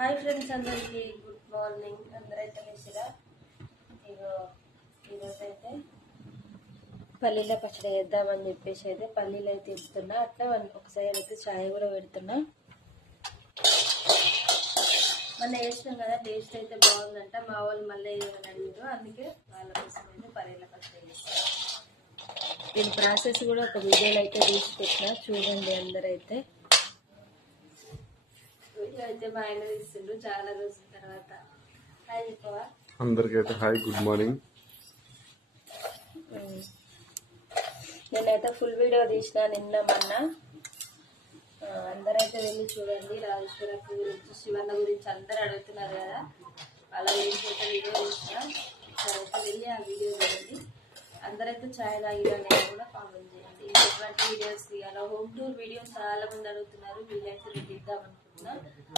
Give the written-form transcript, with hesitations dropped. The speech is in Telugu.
హాయ్ ఫ్రెండ్స్, అందరికీ గుడ్ మార్నింగ్. అందరైతే లేచిరా. ఈరోజు అయితే పల్లీల పచ్చడి వేద్దామని చెప్పేసి అయితే పల్లీలు అయితే ఇస్తున్నా. అట్లా ఒకసారి అయితే ఛాయ్ కూడా పెడుతున్నా. మొన్న వేసినాం కదా, టేస్ట్ అయితే బాగుందంట. మా వాళ్ళు మళ్ళీ ఏమని అడిగారు, అందుకే వాళ్ళ కోసం అయితే పల్లీల పచ్చడి వేస్తాను. దీని ప్రాసెస్ కూడా ఒక వీడియోలో అయితే తీసి పెట్టినా, చూడండి అందరైతే. అయితే మా ఆయన తీస్తుండ్రు చాలా రోజుల తర్వాత. హాయ్ చెప్పవా అందరికైతే. Hi, good morning. నేనైతే ఫుల్ వీడియో తీసిన నిన్న మొన్న. అందరైతే వెళ్ళి చూడండి. రాజేశ్వరక్క గురించి, శివన్న గురించి అందరూ అడుగుతున్నారు కదా, వాళ్ళ గురించి అయితే వీడియో తీసిన. ఒకసారి వెళ్ళి ఆ వీడియో చూడండి. అందరైతే ఛాయ్ తాగిరని కూడా కామెంట్ చేయండి. ఎటువంటి వీడియోస్ తీయాలో, హోమ్ టూర్ వీడియోస్ చాలా మంది అడుగుతున్నారు. వీళ్ళైతే నేను తీద్దాం అనుకుంటున్నా.